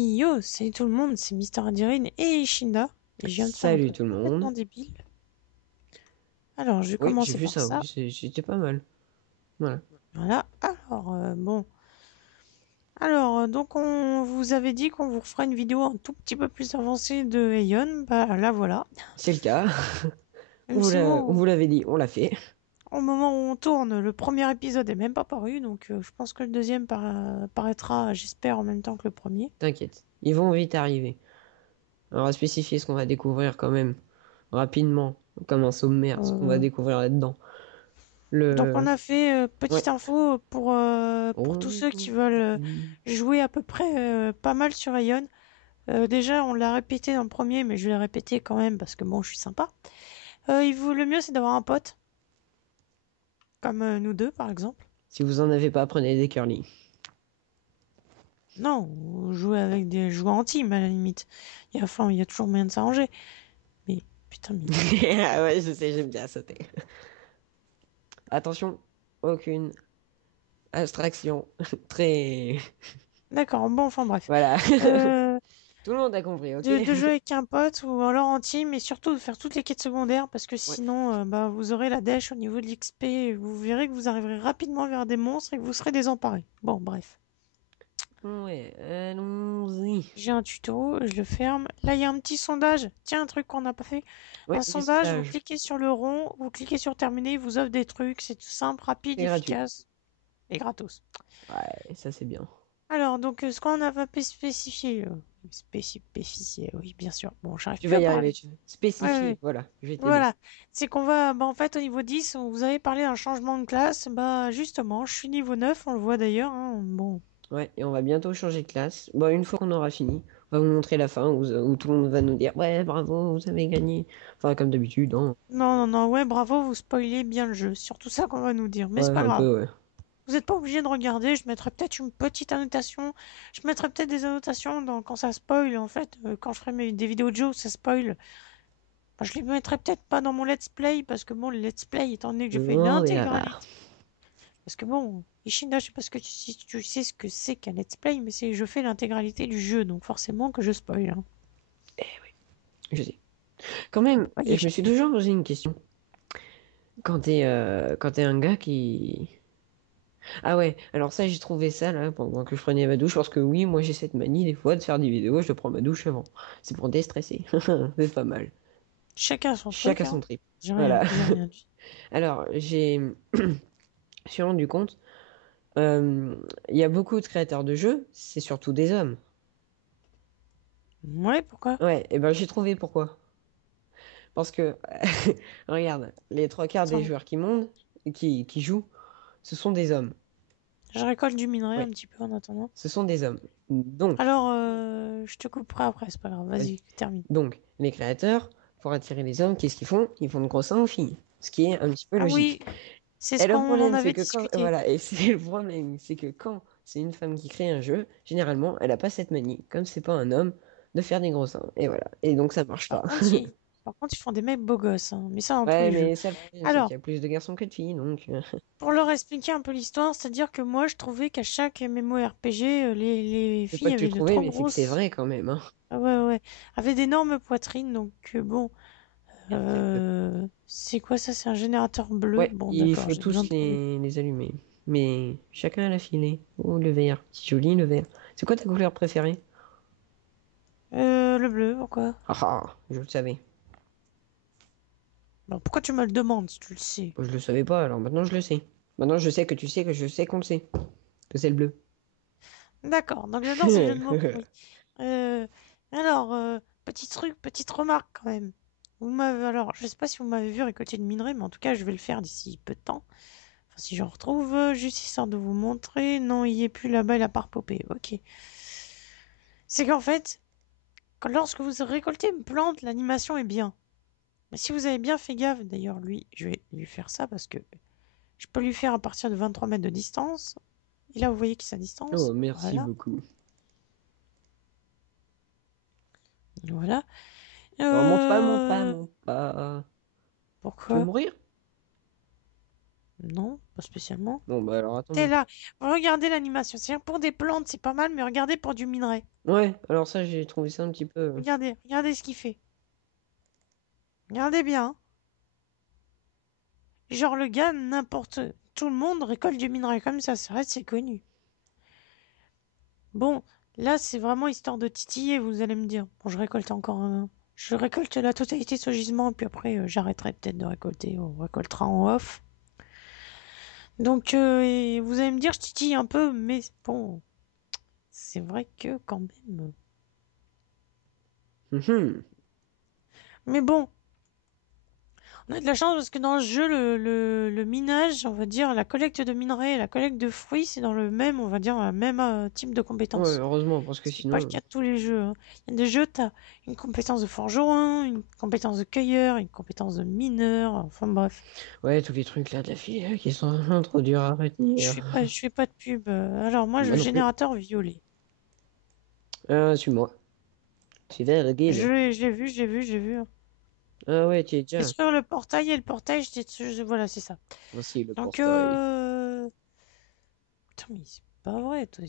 Yo, salut tout le monde, c'est Mister Adirine et Ishinda. Et je viens de faire un Salut truc tout le complètement monde. débile. Alors, je vais Oui, j'ai commencer vu par ça, ça. oui, c'était pas mal. Voilà. Voilà. Alors, bon. Alors, donc, on vous avait dit qu'on vous refera une vidéo un tout petit peu plus avancée de Aeon. Bah, là, voilà. C'est le cas. Même si On bon, vous l'avait dit, on l'a fait. au moment où on tourne, le premier épisode est même pas paru. Donc, je pense que le deuxième paraîtra, j'espère, en même temps que le premier. T'inquiète, ils vont vite arriver. On va spécifier ce qu'on va découvrir quand même, rapidement, comme un sommaire, ce qu'on va Euh, découvrir là-dedans. Donc on Le... a fait Ouais. petite info pour tous Oh. ceux qui veulent jouer à peu près pas mal sur Ion. Déjà on l'a répété dans le premier mais je vais le répéter quand même parce que bon je suis sympa. Le mieux c'est d'avoir un pote comme nous deux par exemple. Si vous en avez pas, prenez des curly. Non, jouer avec des joueurs en team à la limite. Il y a toujours moyen de s'arranger. Mais putain mais Ah ouais, je sais, j'aime bien sauter. Attention, aucune abstraction. Très... d'accord bon enfin bref. Voilà. Euh, Tout le monde a compris, ok? de jouer avec un pote ou alors en team et surtout de faire toutes les quêtes secondaires parce que Ouais. sinon bah, vous aurez la dèche au niveau de l'XP et vous verrez que vous arriverez rapidement vers des monstres et que vous serez désemparés. Bon bref, Ouais, allons-y. j'ai un tuto, je le ferme. Là il y a un petit sondage, tiens un truc qu'on n'a pas fait. Ouais, Un qu'est-ce que sondage, ça? vous cliquez sur le rond, vous cliquez sur terminer, il vous offre des trucs, c'est tout simple, rapide, C'est gratuit. efficace et gratos. Ouais, ça c'est bien. Alors donc ce qu'on n'a pas spécifié, spécifié, oui bien sûr, bon j'arrive Tu plus vas à y arriver, parler. tu Ouais, ouais, spécifier, ouais. voilà, je vais t'aider. Voilà, c'est qu'on va, bah, en fait, au niveau 10, on vous avez parlé d'un changement de classe. Bah, justement, je suis niveau 9, on le voit d'ailleurs, hein. Bon. Ouais, et on va bientôt changer de classe. Bon, une fois qu'on aura fini, on va vous montrer la fin où tout le monde va nous dire ouais, bravo, vous avez gagné. Enfin, comme d'habitude, hein. Non, non, non, ouais, bravo, vous spoilez bien le jeu. Surtout ça qu'on va nous dire. Mais Ouais, c'est pas un grave. peu, ouais. Vous n'êtes pas obligé de regarder. Je mettrai peut-être une petite annotation. Je mettrai peut-être des annotations quand ça spoil, en fait. Quand je ferai des vidéos de jeu où ça spoil. Bah, je les mettrai peut-être pas dans mon let's play parce que bon, le let's play, étant donné que j'ai fait On verra. l'intégralité. Parce que bon, Ishinda, je sais pas si tu sais ce que c'est qu'un let's play, mais c'est je fais l'intégralité du jeu, donc forcément que je spoil, hein. Je sais. Quand même, Voyez, je me suis toujours posé une question. Quand t'es un gars qui... Ah ouais, alors ça, j'ai trouvé ça là pendant que je prenais ma douche, parce que oui, moi j'ai cette manie des fois de faire des vidéos, je prends ma douche avant. C'est pour déstresser. C'est pas mal. chacun son truc, Chacun son hein. trip. J'ai rien, Voilà. j'ai rien dit. Alors, je suis rendu compte, il y a beaucoup de créateurs de jeux, c'est surtout des hommes. Ouais, pourquoi? Ouais, et ben j'ai trouvé pourquoi. Parce que, regarde, les trois quarts des Attends, joueurs qui montent, qui jouent, ce sont des hommes. je récolte du minerai un Ouais, petit peu en attendant. ce sont des hommes. Donc, Alors, je te couperai après, c'est pas grave. vas-y. Vas-y, termine. Donc, les créateurs, pour attirer les hommes, qu'est-ce qu'ils font? Ils font de gros seins aux filles. Ce qui est un petit peu Ah logique. oui, c'est Et ce le qu'on en problème, c'est avait que quand, discuté. voilà, et c'est le problème, c'est que quand c'est une femme qui crée un jeu, généralement, elle a pas cette manie, comme c'est pas un homme, de faire des gros seins. Et voilà. Et donc, ça marche Par pas. contre, par contre, ils font des mecs beaux gosses, hein. Mais ça dans tous Ouais, les jeux. mais ça, le problème, c'est qu'il Alors, y a plus de garçons que de filles, donc. pour leur expliquer un peu l'histoire, c'est-à-dire que moi, je trouvais qu'à chaque MMORPG, les C'est pas filles que tu avaient le de trouvais, trop mais c'est que c'est grosses. vrai quand même, hein. Ah ouais, ouais. Avaient d'énormes poitrines, donc bon. C'est bleu. C'est quoi ça? C'est un générateur bleu? Ouais, Bon, il d'accord, faut j'ai besoin tous de trouver. les allumer. Mais chacun a la filée. Oh, le vert. C'est joli, le vert. C'est quoi ta couleur préférée? Le bleu, pourquoi? Ah ah, je le savais. Bon, pourquoi tu me le demandes si tu le sais? Je le savais pas, alors maintenant je le sais. Maintenant je sais que tu sais que je sais qu'on le sait. Que c'est le bleu. D'accord, donc j'adore ces jeux de mots pourris. Euh, alors, petit truc, petite remarque quand même. Alors, je sais pas si vous m'avez vu récolter de minerai, mais en tout cas, je vais le faire d'ici peu de temps. Enfin, si j'en retrouve, juste histoire de vous montrer. Non, il y est plus là-bas, il a pas repopé. Ok. C'est qu'en fait, lorsque vous récoltez une plante, l'animation est bien. Mais si vous avez bien fait gaffe, d'ailleurs, lui, je vais lui faire ça parce que je peux lui faire à partir de 23 mètres de distance. Et là, vous voyez qu'il est sa distance. Oh, merci Voilà. beaucoup. Voilà. Oh, monte pas, monte pas, Euh... monte pas. Tu veux Pourquoi? mourir? Non, pas spécialement. Bon, bah alors T'es attends. là. Regardez l'animation. C'est pour des plantes, c'est pas mal, mais regardez pour du minerai. Ouais, alors ça, j'ai trouvé ça un petit peu. Regardez ce qu'il fait. Regardez bien. Genre le gars, n'importe... Tout le monde récolte du minerai comme ça, c'est vrai, c'est connu. Bon, là, c'est vraiment histoire de titiller, vous allez me dire. Bon, je récolte encore un... Je récolte la totalité de ce gisement, puis après, j'arrêterai peut-être de récolter. On récoltera en off. Donc, et vous allez me dire, je titille un peu, mais bon, c'est vrai que quand même... Mhm. Mais bon, on a de la chance parce que dans le jeu, le minage, on va dire, la collecte de minerais et la collecte de fruits, c'est dans le même, on va dire, le même type de Ouais, compétences. heureusement, parce que Ce qui n'est pas le sinon. cas de tous les jeux, hein. Il y a des jeux, tu as une compétence de forgeron, une compétence de cueilleur, une compétence de mineur, enfin bref. Ouais, tous les trucs là de la fille qui sont vraiment trop durs à retenir. Je fais pas de pub. Alors moi, le Moi non plus. générateur violet. Suis-moi. C'est vergué. J'ai vu, hein. Ah ouais, tu es Et déjà. sur le portail, et le portail, voilà, c'est ça. Voici le Donc, portail. putain, mais c'est pas vrai, toi.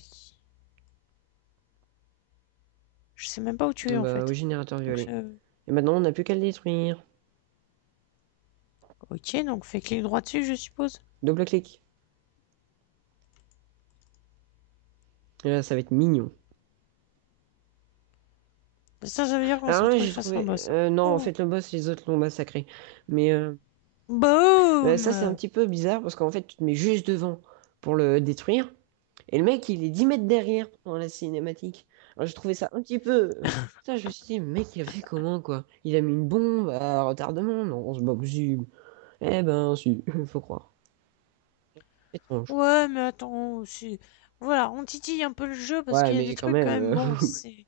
Je sais même pas où tu es, en Bah, au fait. générateur Donc, violet. Et maintenant, on n'a plus qu'à le détruire. ok, donc fais clic droit dessus, je suppose. Double-clic. Et là, ça va être mignon. Ça veut dire qu'on se Alors là, retrouve j'ai face à un trouvé. boss. Non, en Oh. fait, le boss, les autres l'ont massacré. Mais bah, ça, c'est un Boum! petit peu bizarre parce qu'en fait, tu te mets juste devant pour le détruire. Et le mec, il est 10 mètres derrière dans la cinématique. Alors, j'ai trouvé ça un petit peu. Putain, je me suis dit, le mec, il a fait comment, quoi? Il a mis une bombe à retardement? Non, c'est pas possible. Eh ben, si, faut croire. Étrange. Ouais, mais attends, voilà, on titille un peu le jeu parce Ouais, qu'il y a mais des quand trucs quand même. même, bon, c'est...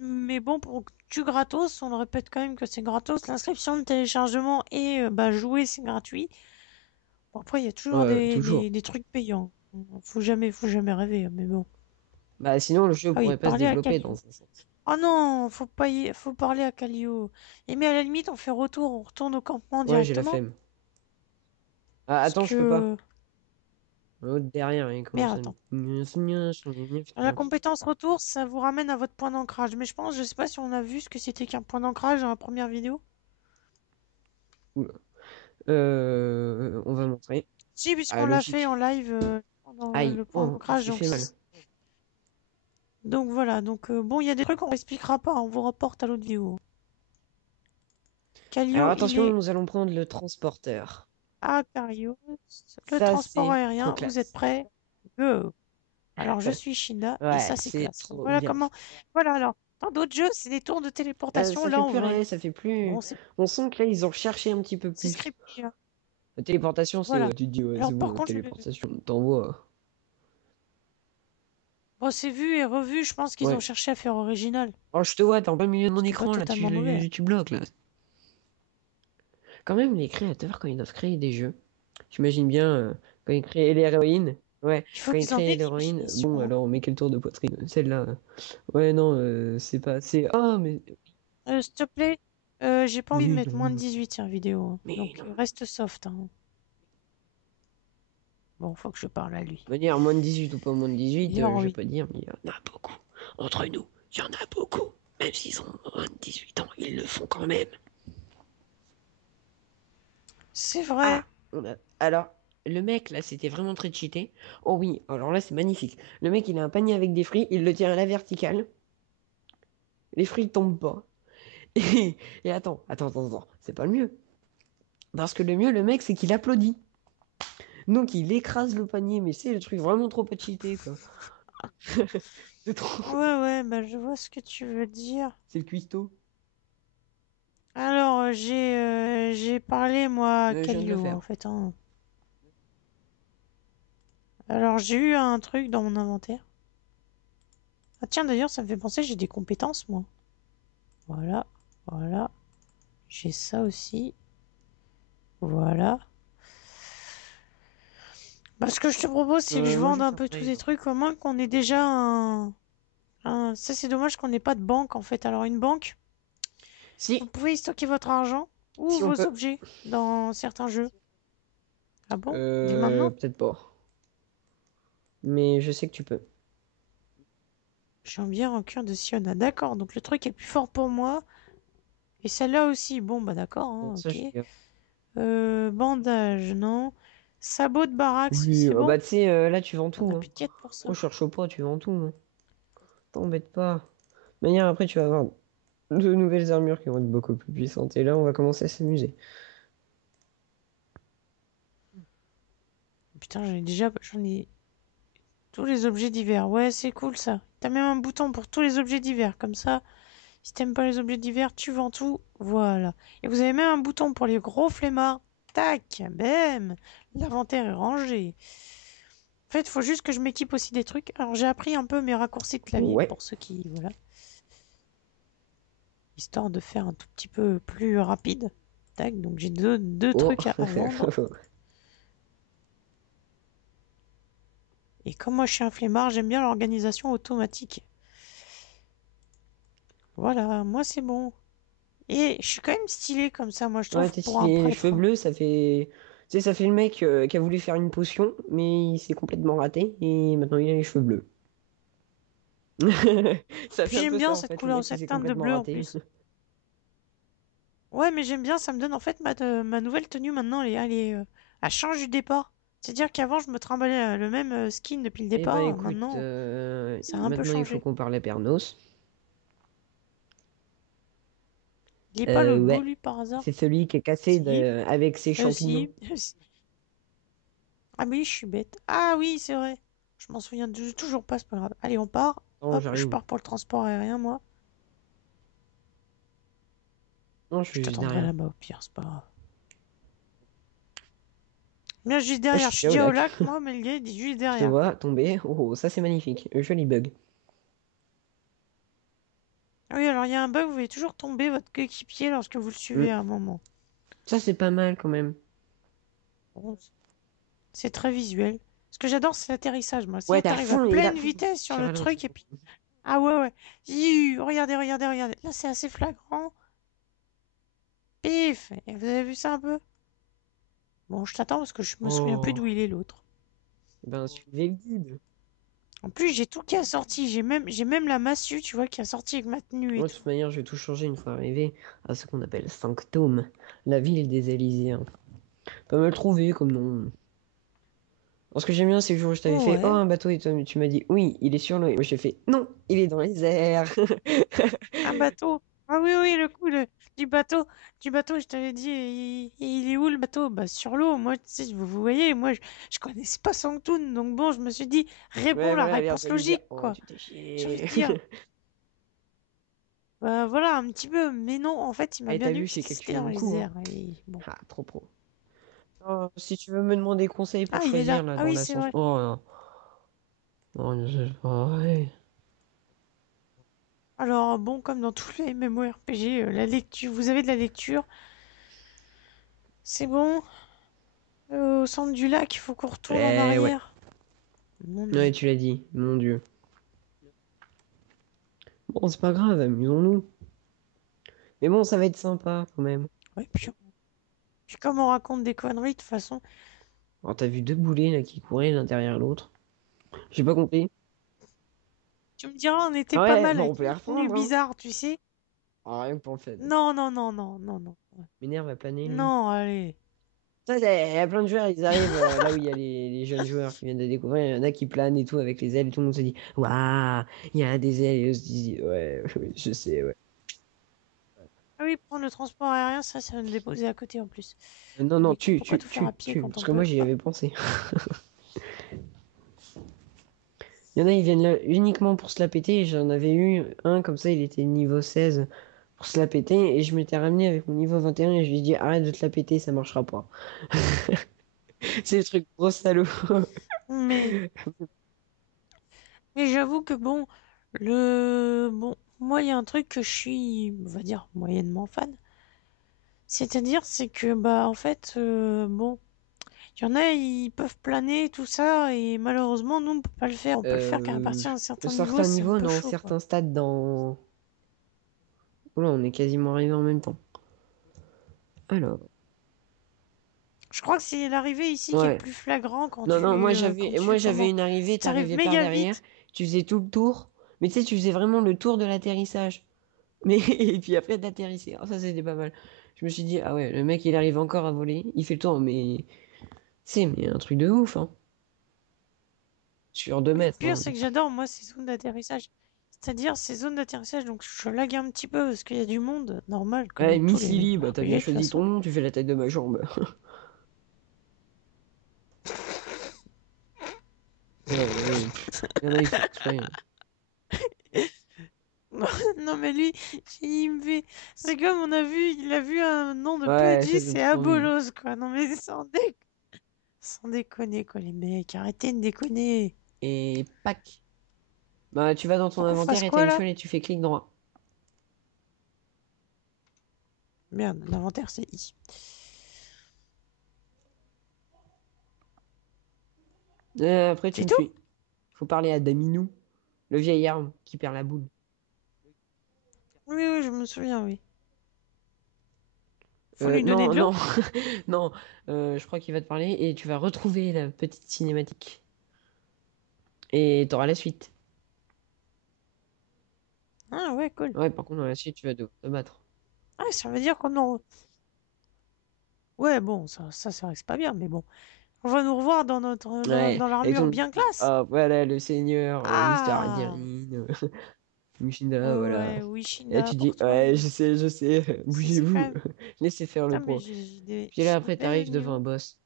Mais bon, pour que tu gratos, on le répète quand même que c'est gratos. L'inscription de téléchargement et bah, jouer, c'est gratuit. Bon, après, il y a toujours Ouais, toujours. des trucs payants. Faut jamais rêver, hein, mais bon. Bah, sinon, le jeu Ah oui, pourrait pas se parler à développer Calio. dans un sens. Oh non, faut parler à Calio. Et mais à la limite, on fait retour, on retourne au campement Ouais, j'ai la directement. flemme. Ah, Parce attends, je peux pas. que... L'autre derrière, il Merde, commence à attends. La nous. compétence retour, ça vous ramène à votre point d'ancrage. Mais je sais pas si on a vu ce que c'était qu'un point d'ancrage dans la première vidéo. Oula. On va montrer. Si, Ah, puisqu'on l'a fait en logique. live pendant Aïe. le point Oh, d'ancrage. j'ai fait mal. Donc voilà. Donc bon, il y a des trucs qu'on expliquera pas, hein. On vous reporte à l'autre vidéo. Alors Calio, il attention, est nous allons prendre le transporteur. à Carios. Le Ça, transport c'est trop aérien, vous êtes classe. prêts? Go! Alors, je suis Shinda et Ouais, ça, c'est c'est classe. Donc, trop voilà bien. comment. Voilà, alors, dans d'autres jeux, c'est des tours de téléportation. Ça Là, fait on plus vole. rien, ça fait plus. Bon, On sent que là, ils ont cherché un petit peu c'est plus. scripté, hein. La téléportation, Voilà. tu te dis, ouais, Alors, c'est par bon, contre, téléportation, t'envoies. bon, c'est vu et revu. Je pense qu'ils ont Ouais. cherché à faire original. Oh, je te vois, t'es en plein milieu de Ce mon qui est pas écran, là, totalement mauvais, hein. tu bloques, là. Quand même, les créateurs, quand ils doivent créer des jeux, j'imagine bien, quand ils créaient l'héroïne, ouais, Il faut quand ils qu'ils en créaient aient de l'héroïne, bon, l'imagination, hein. alors on met quel tour de poitrine? Celle-là. Ouais, non, c'est pas assez. Ah, mais. S'il te plaît, j'ai pas envie de Mais mettre moins de non. 18 tiens, vidéo, hein. Mais Donc, non. reste soft, hein. Bon, faut que je parle à lui. On va dire moins de 18 ou pas moins de 18, D'ailleurs, je vais oui. pas dire, mais il y en a beaucoup. Entre nous, il y en a beaucoup. Même s'ils ont moins de 18 ans, ils le font quand même. C'est Ah, vrai. alors, le mec là, c'était vraiment très cheaté. Oh oui, alors là, c'est magnifique. Le mec, il a un panier avec des fruits, il le tient à la verticale. Les fruits tombent pas. Et attends, c'est pas le mieux. Parce que le mieux, le mec, c'est qu'il applaudit. Donc, il écrase le panier, mais c'est le truc vraiment trop pas cheaté, quoi. C'est trop. Ouais, ouais, bah, je vois ce que tu veux dire. C'est le cuistot. Alors, j'ai parlé, moi, à Je viens de le Calio, faire. en fait, hein. Alors, j'ai eu un truc dans mon inventaire. Ah, tiens, d'ailleurs, ça me fait penser, j'ai des compétences, moi. Voilà, voilà. J'ai ça aussi. Voilà. Bah, ce que je te propose, c'est que je Moi, je vende vais un faire peu tous pareil. ces trucs, au moins qu'on ait déjà Ça, c'est dommage qu'on n'ait pas de banque, en fait. Alors, une banque, vous Si, pouvez y stocker votre argent ou si on vos peut. objets dans certains jeux. Ah bon? Dès maintenant? Peut-être pas. Mais je sais que tu peux. J'ai un bien rancure de Siona. D'accord, donc le truc est plus fort pour moi. Et celle-là aussi. Bon, bah d'accord, Bon, hein, ça, ok. je fais gaffe. Bandage, non. Sabot de baraque, Oui, c'est bon? bah tu sais, là, tu vends On tout, a hein. plus de quête pour Oh, ça. cherche pas, tu vends tout, hein. T'embête pas. De manière, après, tu vas avoir de nouvelles armures qui vont être beaucoup plus puissantes. Et là, on va commencer à s'amuser. Putain, j'en ai tous les objets divers. Ouais, c'est cool ça. T'as même un bouton pour tous les objets divers. Comme ça, si t'aimes pas les objets divers, tu vends tout. Voilà. Et vous avez même un bouton pour les gros flemmards. Tac, bam. L'inventaire est rangé. En fait, il faut juste que je m'équipe aussi des trucs. Alors, j'ai appris un peu mes raccourcis de clavier Ouais. pour ceux qui, voilà, histoire de faire un tout petit peu plus rapide. Tac, donc j'ai deux Oh. trucs à vendre. Et comme moi je suis un flemmard, j'aime bien l'organisation automatique. Voilà, moi c'est bon. Et je suis quand même stylé comme ça, moi je Ouais, trouve, t'es pour un stylé. Les cheveux prêtre, hein. bleus, ça fait. Tu sais, ça fait le mec qui a voulu faire une potion, mais il s'est complètement raté. Et maintenant, il a les cheveux bleus. Ça Puis fait un j'aime peu bien ça, en cette fait, le couleur, mec qui cette s'est teinte de complètement bleu en raté. plus. Ouais, mais j'aime bien, ça me donne en fait ma nouvelle tenue maintenant, elle change du départ. C'est-à-dire qu'avant je me trimballais le même skin depuis le Eh ben, départ, écoute, maintenant ça a un peu maintenant, il faut changé. qu'on parle à Pernos. Il est pas le beau Ouais. lui par hasard? C'est celui qui est cassé Si, avec ses champignons. si. Ah oui, je suis bête. Ah oui, c'est vrai. Je m'en souviens toujours pas, c'est pas grave. Allez, on part. Non, Hop, je j'arrive. pars pour le transport aérien, moi. Non, je Je suis juste t'attendrai derrière. là-bas au pire, c'est pas grave. Bien juste Ouais, je derrière. suis Je suis déjà au déjà au lac. lac, moi, mais le gars, il est juste Je te derrière. vois tomber. Oh, ça, c'est magnifique. Joli bug. Ah oui, alors il y a un bug, vous pouvez toujours tomber votre coéquipier lorsque vous le Hmm. suivez à un moment. Ça, c'est pas mal quand même. Bon, c'est très visuel. Ce que j'adore, c'est l'atterrissage, moi. Ouais, C'est-à-dire, t'es à t'arrives à fond et là, pleine vitesse sur tu le ralentis. truc et puis... Ah ouais, ouais. Regardez, regardez, regardez. Là, c'est assez flagrant. Pif! Et vous avez vu ça un peu? Bon, je t'attends parce que je me souviens plus d'où Oh, il est l'autre. ben, suivez le guide. En plus, j'ai tout qui a sorti. J'ai même la massue, tu vois, qui a sorti avec ma tenue et Moi, de tout. toute manière, je vais tout changer une fois arrivé à ce qu'on appelle Sanctum, la ville des Élyséens. Pas mal trouvé comme nom. Alors, ce que j'aime bien, c'est le jour où je t'avais fait oh, Ouais. un bateau, et toi, tu m'as dit oui, il est sur l'eau. Et moi, j'ai fait non, il est dans les airs. Un bateau. Ah oui, oui, le coup du bateau. Du bateau, je t'avais dit, il est où le bateau? Bah, sur l'eau. Moi, tu sais, vous voyez, moi, je connaissais pas Sanctoon. Donc bon, je me suis dit, réponds Ouais, la voilà, allez, on réponse peut lui dire logique, oh, quoi. tu t'es J'ai envie de chié. dire, bah voilà, un petit peu. Mais non, en fait, il m'a Allez, bien t'as dit vu, que j'ai c'était calculé dans mon les coup, hein. airs. Et bon. Ah, trop pro. Oh, si tu veux me demander conseil pour Ah, il est choisir là. là Ah dans oui, c'est l'ascension. vrai. Oh non, non, je sais pas. Ouais. Alors, bon, comme dans tous les MMORPG, la lecture, vous avez de la lecture. C'est bon. Au centre du lac, il faut qu'on retourne en Eh ouais. arrière. Mon Ouais, Dieu. tu l'as dit, mon Dieu. Bon, c'est pas grave, amusons-nous. Mais bon, ça va être sympa quand même. Ouais, puis comme on raconte des conneries, de toute façon, Alors, t'as vu deux boulets là qui couraient l'un derrière l'autre. J'ai pas compris. tu me diras, on était Ah pas ouais, mal bah on avec peut les nos tenues reprendre, hein. bizarres, tu sais. Ah, rien que pour le fait. Non, non, non, non, non, non. M'énerve à planer, lui. Non, allez. Ça, il y a plein de joueurs, ils arrivent là où il y a les jeunes joueurs qui viennent de découvrir. Il y en a qui planent et tout avec les ailes. Et tout le monde se dit waouh, il y a des ailes. Et eux se disent ouais, oui, je sais, ouais. Ah oui, prendre le transport aérien, ça va nous déposer à côté en plus. Non, non, Mais écoute, pourquoi tout faire à pied quand Parce on que moi, peut? j'y Hop. avais pensé. Il y en a, ils viennent là uniquement pour se la péter. Et j'en avais eu un comme ça, il était niveau 16 pour se la péter. Et je m'étais ramené avec mon niveau 21 et je lui ai dit arrête de te la péter, ça marchera pas. C'est le truc gros salaud. Mais, mais j'avoue que bon, bon, moi, il y a un truc que je suis, on va dire, moyennement fan. C'est-à-dire, c'est que, bah, en fait, bon, il y en a, ils peuvent planer, tout ça, et malheureusement, nous, on peut pas le faire. On peut le faire qu'à Euh, partir d'un de certain niveau, certains c'est un niveaux, peu non, chaud, quoi. certains stades dans. Oula, on est quasiment arrivé en même temps. Alors, Je crois que c'est l'arrivée ici qui est le Ouais. plus flagrant quand Non, non, quand moi tu j'avais comment une arrivée, tu arrives t'arrivais par méga derrière, vite. tu faisais tout le tour, mais tu sais, tu faisais vraiment le tour de l'atterrissage. Mais et puis après d'atterrisser. Alors ça c'était pas mal. Je me suis dit, ah ouais, le mec il arrive encore à voler, il fait le tour, mais un truc de ouf, hein. Sur 2 mètres, Le pire, hein. c'est que j'adore, moi, ces zones d'atterrissage. C'est-à-dire ces zones d'atterrissage, donc je lag un petit peu parce qu'il y a du monde, normal, comme Ouais, dans tous les Missili, bah t'as RPG bien de toute choisi ton façon. nom, tu fais la taille de ma jambe. Ouais, ouais. Il y en a, ils font exprès, hein. Non, mais lui, il me fait. C'est comme on a vu, il a vu un nom de Ouais, PNJ, ça donne c'est trop envie. Abolos, quoi. Non, mais sans déconner, quoi, les mecs, arrêtez de déconner. Et pack. Bah tu vas dans ton Faut qu'on inventaire fasse et t'as quoi une là? fenêtre, tu fais clic droit. Merde, l'inventaire, c'est I. Après tu C'est me tout? suis. Faut parler à Daminou, le vieil arme qui perd la boule. Oui, oui, je me souviens, oui. Faut lui donner Non, de non, l'eau? non, je crois qu'il va te parler et tu vas retrouver la petite cinématique. Et t'auras la suite. Ah, ouais, cool. Ouais, par contre, dans la suite, tu vas devoir te battre. Ah, ça veut dire qu'on en. Ouais, bon, c'est vrai que c'est pas bien, mais bon. On va nous revoir dans notre Ouais, dans avec l'armure ton... bien classe. Ah, voilà, le seigneur, Mister Ah! Adirine, Mushinda, voilà. Ouais, oui, Et là, Shinda, tu dis, porte-moi ouais, mieux. je sais, C'est quand bougez-vous, même. laissez faire le Putain, mais point. Puis là, j'ai un après, bel t'arrives devant un niveau. boss.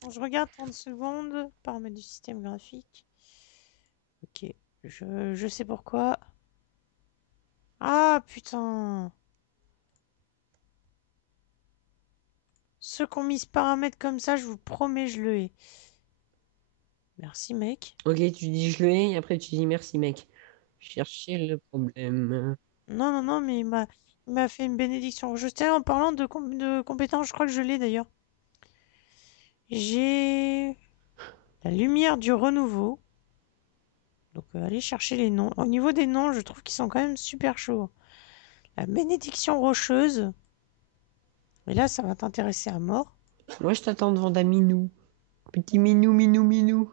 Bon, je regarde 30 secondes, paramètres du système graphique. Ok, je sais pourquoi. Ah, putain! Ceux qui ont mis ce paramètre comme ça, je vous promets, je le hais. Merci, mec. Ok, tu dis je le hais, et après, tu dis merci, mec. Cherchez le problème. Non, non, non, mais il m'a fait une bénédiction. Je sais, en parlant de compétences, je crois que je l'ai d'ailleurs. J'ai la lumière du renouveau. Donc, allez chercher les noms. Au niveau des noms, je trouve qu'ils sont quand même super chauds. La bénédiction rocheuse. Mais là, ça va t'intéresser à mort. Moi, je t'attends devant Daminou. Petit minou, minou, minou.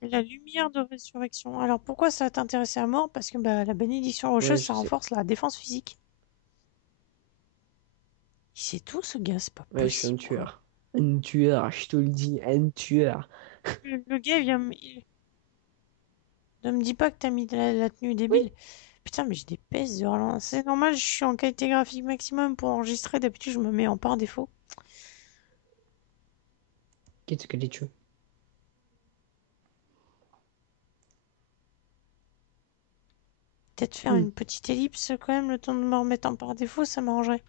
Et la lumière de résurrection. Alors, pourquoi ça va t'intéresser à mort? Parce que bah, la bénédiction Ouais, rocheuse, je ça sais. renforce la défense physique. Il sait tout, ce gars, c'est pas Ouais, je suis un possible, quoi. tueur. Un tueur, je te le dis, un tueur. Le gars, il vient ne me dis pas que t'as mis la tenue Oui. débile. Putain, mais j'ai des pèses de ralenti. C'est normal, je suis en qualité graphique maximum pour enregistrer. D'habitude, je me mets en par défaut. Qu'est-ce que les tueurs? Peut-être faire Hmm. une petite ellipse quand même, le temps de me remettre en par défaut, ça m'arrangerait.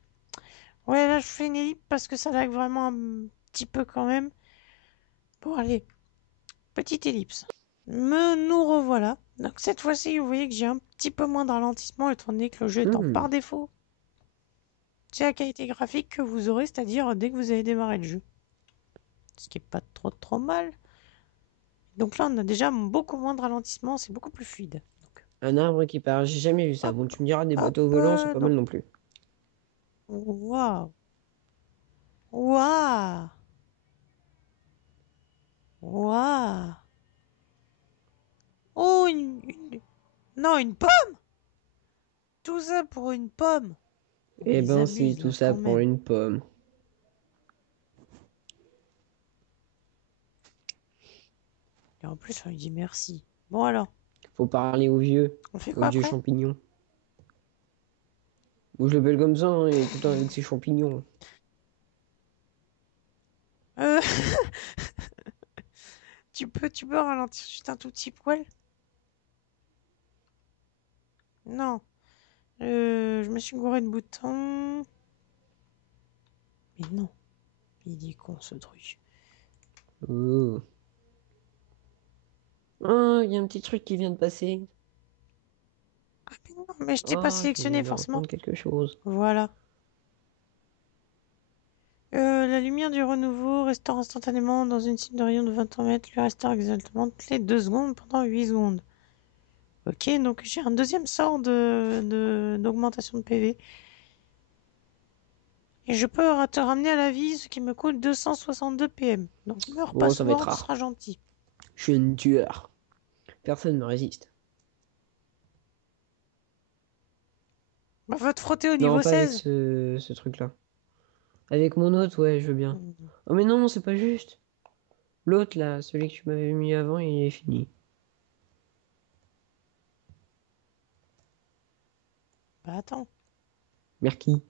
Ouais, là, je fais une ellipse parce que ça lag vraiment un petit peu quand même. Bon, allez, petite ellipse. Nous revoilà. Donc, cette fois-ci, vous voyez que j'ai un petit peu moins de ralentissement étant donné que le jeu est en Hmm. par défaut. C'est la qualité graphique que vous aurez, c'est-à-dire dès que vous avez démarré le jeu. Ce qui est pas trop mal. Donc là, on a déjà beaucoup moins de ralentissement, c'est beaucoup plus fluide. Donc, Un arbre qui part, j'ai jamais vu ça. hop, Bon, tu me diras, des hop, bateaux volants, c'est pas mal donc, non plus. waouh, waouh, waouh. Oh, non, une pomme. Tout ça pour une pomme. Eh Ils ben, si, abusent tout là ça quand pour même. une pomme. Et en plus, on lui dit merci. Bon alors, Faut parler aux vieux, on fait aux quoi vieux après? champignons. Moi, je l'appelle comme ça, hein, et tout le temps avec ses champignons. euh, tu peux ralentir juste un tout petit poil? Non. Je me suis gouré de boutons. Mais non, il est con ce truc. Oh. Oh, il y a un petit truc qui vient de passer. Ah mais non, mais je t'ai pas Oh, je viens sélectionné forcément. d'entendre quelque chose. Voilà. La lumière du renouveau restaure instantanément dans une cible de rayon de 20 mètres. Lui restaure exactement toutes les 2 secondes pendant 8 secondes. Ok, donc j'ai un deuxième sort d'augmentation de PV. Et je peux te ramener à la vie, ce qui me coûte 262 PM. Donc meurs pas Bon, ça va être souvent, tu rare. seras gentil. Je suis un tueur. Personne ne me résiste. Bah, va te frotter au Non, niveau pas avec 16. ce truc-là. Avec mon autre, ouais, je veux bien. Oh, mais non, c'est pas juste. L'autre, là, celui que tu m'avais mis avant, il est fini. Bah attends. Merci,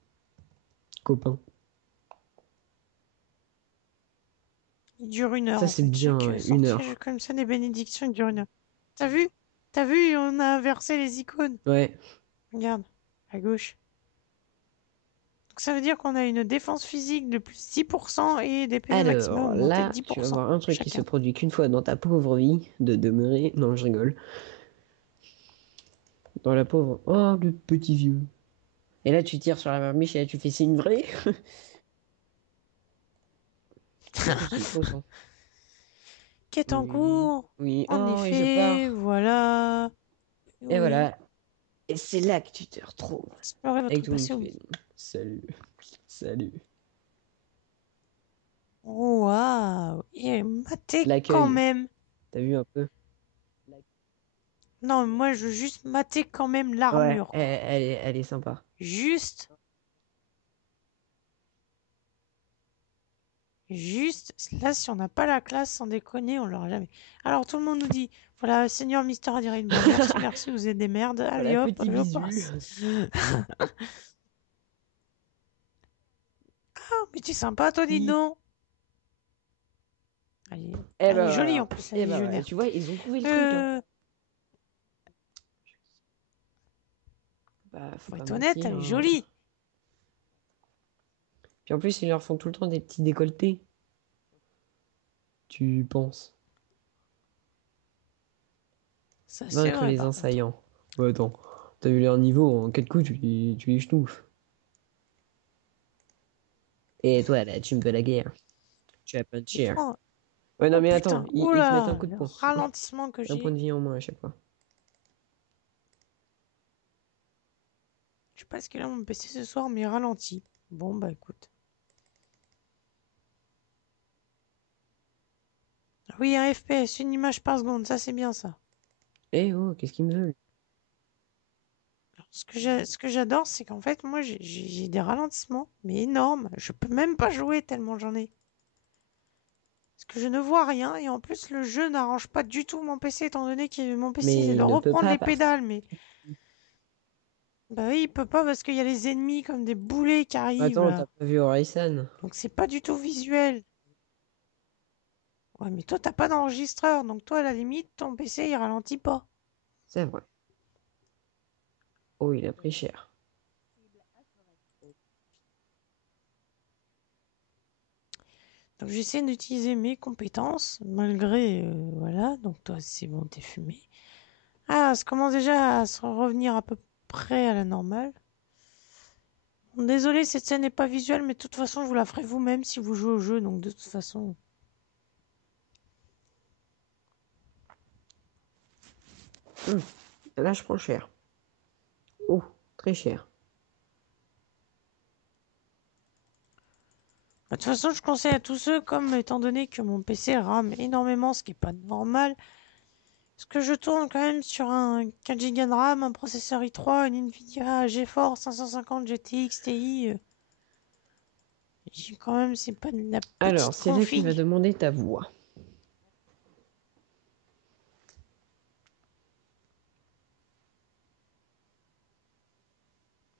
copain. Il dure 1 heure Ça, en c'est fait. bien, Chaque une sortie, heure. comme ça, des bénédictions, il dure 1 heure. T'as vu? T'as vu? On a inversé les icônes. Ouais. Regarde, à gauche. Donc ça veut dire qu'on a une défense physique de plus 10% et des PV maximum Alors, augmentés de là, tu vas 10% voir un truc qui se chacun. produit qu'une fois dans ta pauvre vie, de demeurer. Non, je rigole. Dans la pauvre. Oh, le petit vieux. Et là, tu tires sur la marmiche et là, tu fais signe vrai. C'est trop ça. Quête en Oui, cours. oui. En Oh, et je effet, pars. voilà. Et Oui. voilà. Et c'est là que tu te retrouves. Explorer Avec votre tout le monde passé. qui fait salut, salut. Waouh. Et mater quand L'accueil, même. t'as vu un peu? Non, moi je veux juste mater quand même Ouais, l'armure, quoi. elle est sympa. Juste, juste, là si on n'a pas la classe, sans déconner, on l'aura jamais. Alors tout le monde nous dit, voilà, Seigneur Mister Adirine, bon merci, merci, vous êtes des merdes, allez Voilà, hop, petit je bisu. passe. Ah, mais t'es sympa toi, dis Si. donc. Elle est, Et elle ben est jolie en voilà. plus, la Et ben voilà. Et légionnaire. tu vois, ils ont trouvé le truc, hein. Euh, Bah, faut Faut pas être honnête, mentir, elle est hein. jolie. Puis en plus, ils leur font tout le temps des petits décolletés. Tu penses. Ça c'est Vaincre vrai les par contre. assaillants. Ouais, attends. T'as vu leur niveau, en 4 coups, tu les ch'touffes. Et toi, là, tu me fais la guerre. Tu as pas de chair. Oh, Ouais, non, oh mais attends, putain, ils te mettent un oula, coup de le poing. ralentissement que Un point j'ai. de vie en moins à chaque fois. Je sais pas ce qu'il a mon PC ce soir, mais il ralentit. Bon bah écoute. Oui, un FPS, une image par seconde, ça c'est bien ça. Eh oh, qu'est-ce qu'ils me veulent? Alors, ce que j'adore, c'est qu'en fait, moi j'ai des ralentissements, mais énormes. Je peux même pas jouer tellement j'en ai. Parce que je ne vois rien, et en plus le jeu n'arrange pas du tout mon PC, étant donné que mon PC c'est Mais de il ne peut reprendre pas les parce pédales, mais... Bah oui, il peut pas parce qu'il y a les ennemis comme des boulets qui arrivent Attends, t'as là. pas vu Horizon? Donc c'est pas du tout visuel. Ouais, mais toi t'as pas d'enregistreur, donc toi à la limite, ton PC il ralentit pas. C'est vrai. Oh, il a pris cher. Donc j'essaie d'utiliser mes compétences, malgré... voilà, donc toi c'est bon, t'es fumé. Ah, ça commence déjà à se revenir à peu près à la normale. Bon, désolé, cette scène n'est pas visuelle, mais de toute façon, je vous la ferai vous-même si vous jouez au jeu, donc de toute façon... Là, je prends cher. Oh, très cher. Bah, de toute façon, je conseille à tous ceux, comme étant donné que mon PC rame énormément, ce qui n'est pas normal, parce que je tourne quand même sur un 4 Go de RAM, un processeur i3, une Nvidia GeForce 550 GTX Ti. J'ai quand même, c'est pas de la Alors, petite c'est là qu'il va config. demander ta voix.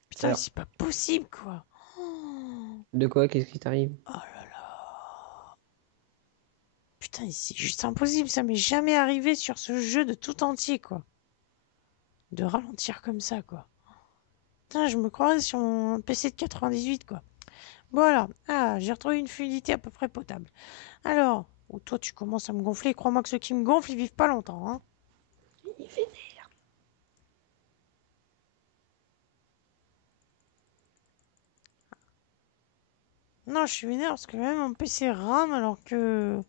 Putain, mais Alors, c'est pas possible, quoi. Oh, de quoi? Qu'est-ce qui t'arrive? oh là là. Putain, c'est juste impossible, ça m'est jamais arrivé sur ce jeu de tout entier, quoi. De ralentir comme ça, quoi. Putain, je me croirais sur mon PC de 98, quoi. Voilà. Ah, j'ai retrouvé une fluidité à peu près potable. Alors, oh, toi, tu commences à me gonfler. Crois-moi que ceux qui me gonflent, ils vivent pas longtemps, hein. Il fait... Non, je suis vénère parce que même mon PC rame alors que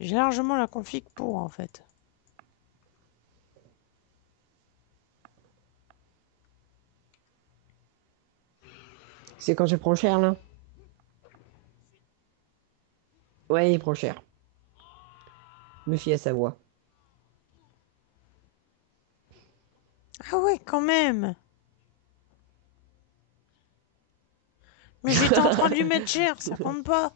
j'ai largement la config pour, en fait. C'est quand tu prends cher, là? Ouais, il prend cher. Me fie à sa voix. Ah ouais, quand même. Mais j'étais en train de lui mettre cher, ça compte pas.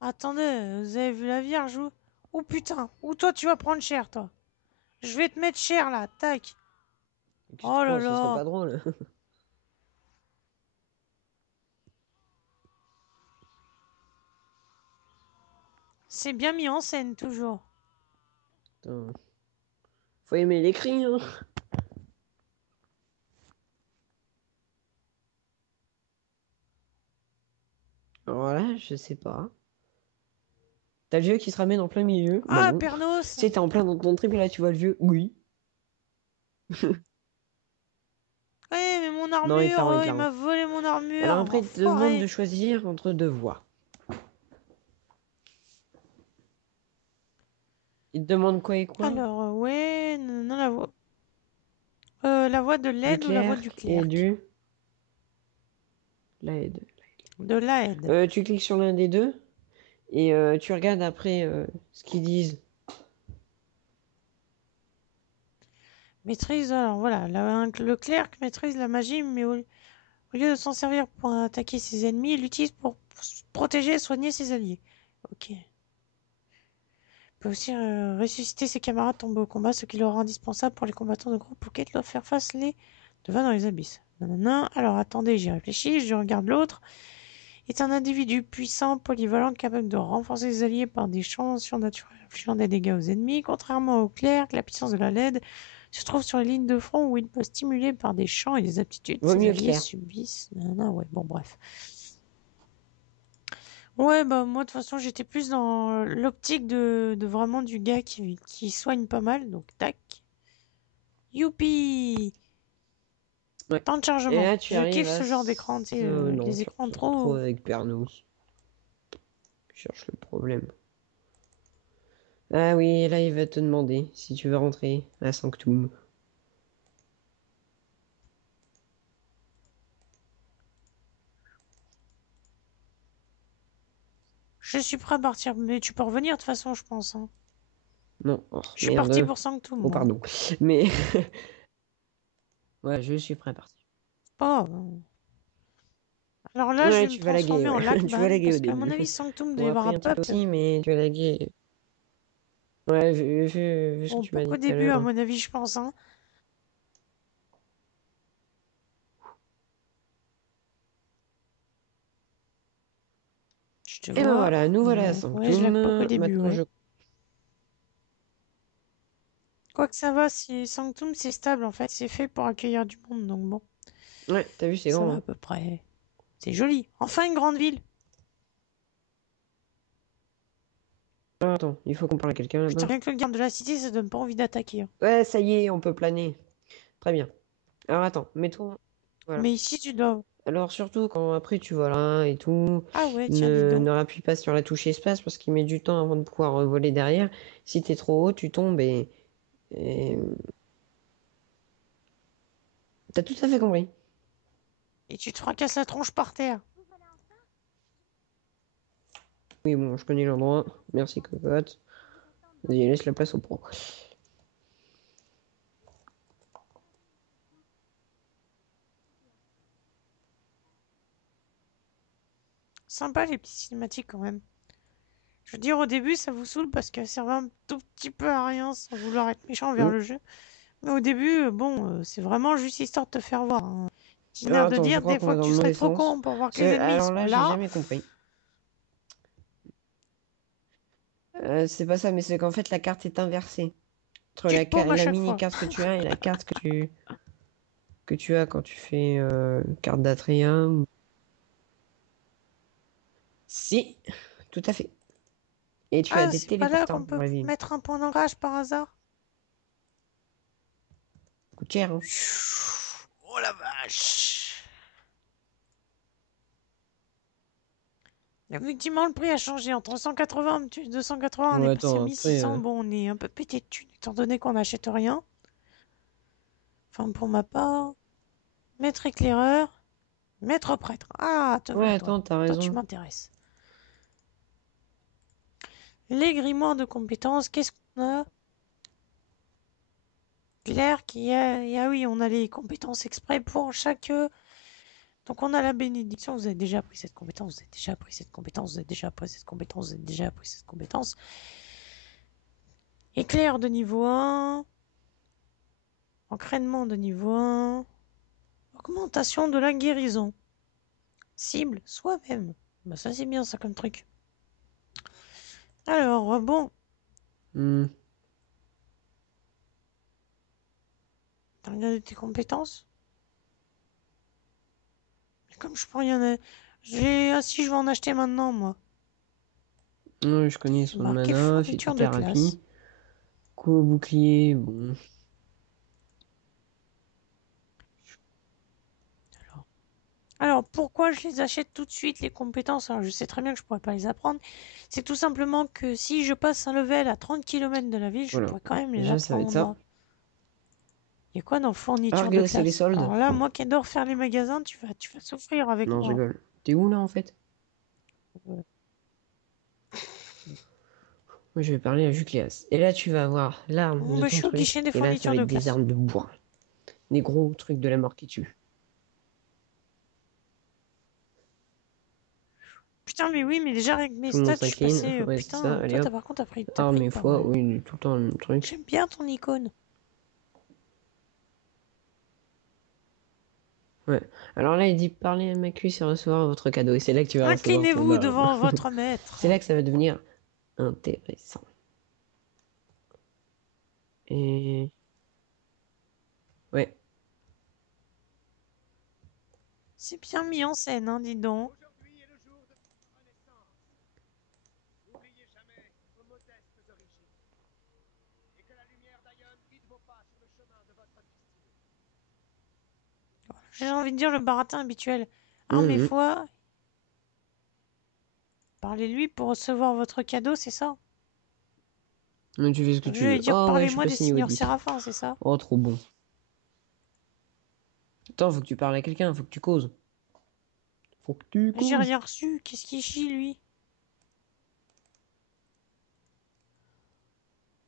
Attendez, vous avez vu la Vierge ou... Oh putain, ou toi tu vas prendre cher, toi. Je vais te mettre cher là, tac. Tu Oh là trouves, ce serait là. pas drôle. C'est bien mis en scène, toujours. Putain. Faut aimer les cris, hein. Alors là, je sais pas. T'as le vieux qui se ramène en plein milieu? Bah Ah, non. Tu Pernos. sais, t'es en plein dans ton trip et là tu vois le vieux? Oui. Ouais, mais mon Non, il te la armure, rend, il te il la rend. m'a volé mon armure, Alors après, il te demande de enfoiré. choisir entre deux voies. Il te demande quoi et quoi? Alors, ouais, non, la voix de Du l'aide ou la voix du clerc et clerc? du... L'aide. De l'aide. Tu cliques sur l'un des deux et tu regardes après ce qu'ils disent. Maîtrise, alors voilà, le clerc maîtrise la magie, mais au lieu de s'en servir pour attaquer ses ennemis, il l'utilise pour protéger et soigner ses alliés. Ok. Il peut aussi ressusciter ses camarades tombés au combat, ce qui leur rend indispensable pour les combattants de groupe auxquels ils doivent faire face les devant dans les abysses. Nanana. Alors attendez, j'y réfléchis, je regarde l'autre. Est un individu puissant, polyvalent, capable de renforcer ses alliés par des champs surnaturels, infligeant des dégâts aux ennemis. Contrairement au clerc, la puissance de la LED se trouve sur les lignes de front où il peut stimuler par des champs et des aptitudes. Vaut Ses mieux alliés clair. subissent. Nanana, ouais, bon, bref. Ouais, bah moi de toute façon j'étais plus dans l'optique de vraiment du gars qui soigne pas mal, donc tac. Youpi! Ouais. Temps de Et chargement. là, tu Je arrives kiffe à... ce genre d'écran, tu sais, Non, les tu écrans te retrouves trop... avec Pernos. Je cherche le problème. Ah oui, là, il va te demander si tu veux rentrer à Sanctum. Je suis prêt à partir, mais tu peux revenir de toute façon, je pense, hein. Non, oh, Je suis parti merde. pour Sanctum, Oh, moi. pardon. Mais... ouais, je suis prêt à partir. Oh, alors là, je Ouais, vais me tu vas laguer, transformer en ouais. Tu vas Lakban, laguer au parce qu'à mon début. avis, Sanctum Bon, après, démarra un petit pas. peu aussi, mais tu vas laguer. Ouais, vu ce que Bon, tu pas m'as qu'au dit tout à début, à l'heure. mon avis, je pense, hein. Je te Et ben vois. voilà, nous voilà à Ouais, je lag pas qu'au Sanctum. début, Maintenant, ouais. je... Quoique ça va, si Sanctum, c'est stable, en fait. C'est fait pour accueillir du monde, donc bon. Ouais, t'as vu, c'est Ça grand, va à hein. peu près. C'est joli. Enfin, une grande ville. Alors, attends, il faut qu'on parle à quelqu'un Putain, là-bas. rien que le garde de la cité, ça donne pas envie d'attaquer, hein. Ouais, ça y est, on peut planer. Très bien. Alors, attends, mets-toi... Voilà. Mais ici, tu dois... Alors, surtout quand après tu voles et tout, Ah ouais, tiens, dis donc. ne rappuie pas sur la touche espace parce qu'il met du temps avant de pouvoir voler derrière. Si t'es trop haut, tu tombes et... T'as tout à fait compris. Et tu te fracasses la tronche par terre. Oui, bon, je connais l'endroit. Merci, cocotte. Vas-y, laisse la place au pro. Sympa, les petites cinématiques, quand même. Je veux dire, au début, ça vous saoule parce qu'elle servait un tout petit peu à rien sans vouloir être méchant envers Hmm. le jeu. Mais au début, bon, c'est vraiment juste histoire de te faire voir, hein. J'ai Alors l'air de attends, je dire crois des qu'on fois va que dans tu le serais mauvais trop sens. con pour voir que les Parce que, ennemis ils alors sont là, j'ai là. jamais compris. C'est pas ça, mais c'est qu'en fait la carte est inversée. Entre Tu te paumes à la chaque fois. mini-carte que tu as et la carte que tu as quand tu fais carte d'Atria. Si, tout à fait. Et tu as Ah, des c'est pas là téléporteurs qu'on dans peut la ville. mettre un point d'ancrage par hasard? Ça coûte cher, hein. Oh la vache! Effectivement, le prix a changé entre 180 et 280. On est Ouais, passé à attends, après, 1600. Bon, on est un peu pété de thunes étant donné qu'on n'achète rien. Enfin, pour ma part. Maître éclaireur. Maître prêtre. Ah, te Ouais, voilà, toi. attends, t'as Toi, tu raison. m'intéresses. Les grimoires de compétences, qu'est-ce qu'on a? Claire qui a... Ah oui, on a les compétences exprès pour chaque... Donc on a la bénédiction, vous avez déjà appris cette compétence, vous avez déjà appris cette compétence, vous avez déjà appris cette compétence, vous avez déjà appris cette compétence. Éclair de niveau 1. Entraînement de niveau 1. Augmentation de la guérison. Cible soi-même. Bah ça c'est bien ça comme truc. Alors bon, Hmm. t'as regardé tes compétences? Comme je peux rien... Ah si, je vais en acheter maintenant moi. Ouais, je connais C'est son marqué mana, fourniture de phytothérapie, classe. coup au bouclier, bon. Alors, Alors, pourquoi je les achète tout de suite, les compétences? Alors, je sais très bien que je pourrais pas les apprendre. C'est tout simplement que si je passe un level à 30 km de la ville, je Voilà. pourrais quand même les Déjà, ça va être ça. apprendre. Il y a quoi dans fourniture de Argus et les classe? soldes. Alors là, moi qui adore faire les magasins, tu vas souffrir avec Non, je moi. rigole. T'es où là en fait? Euh, Moi, je vais parler à Jucléas. Et là, tu vas avoir l'arme Bon, de bah, je ton suis au truc. guichet des Et là, ça va fournitures de être des classe. armes de bois. Des gros trucs de la mort qui tuent. Putain, mais oui, mais déjà avec mes Tout le monde stats, je suis s'incline. passé. Ouais, c'est ça. Putain, Allez toi, hop. par contre, t'as pris Arme une et pas foi. mal. Oui, tout le temps le même truc. J'aime bien ton icône. Ouais. Alors là, il dit parler à ma cuisse et recevoir votre cadeau. Et c'est là que tu vas recevoir ton Inclinez-vous arme. devant votre maître. C'est là que ça va devenir intéressant. Et. Ouais. C'est bien mis en scène, hein, dis donc. Aujourd'hui est le jour de votre renaissance. N'oubliez jamais vos modestes origines. Et que la lumière d'Aion guide vos pas sur le chemin de votre destinée. J'ai envie de dire le baratin habituel. Arme et Mhm. foi, parlez-lui pour recevoir votre cadeau, c'est ça? Donc tu fais ce que Donc je tu vais veux. dire Oh ouais, je suis parlez-moi des passé niveau seigneurs 10. séraphins, c'est ça? Oh, trop bon. Attends, faut que tu parles à quelqu'un, faut que tu causes. Faut que tu J'ai causes. rien reçu, qu'est-ce qu'il chie lui?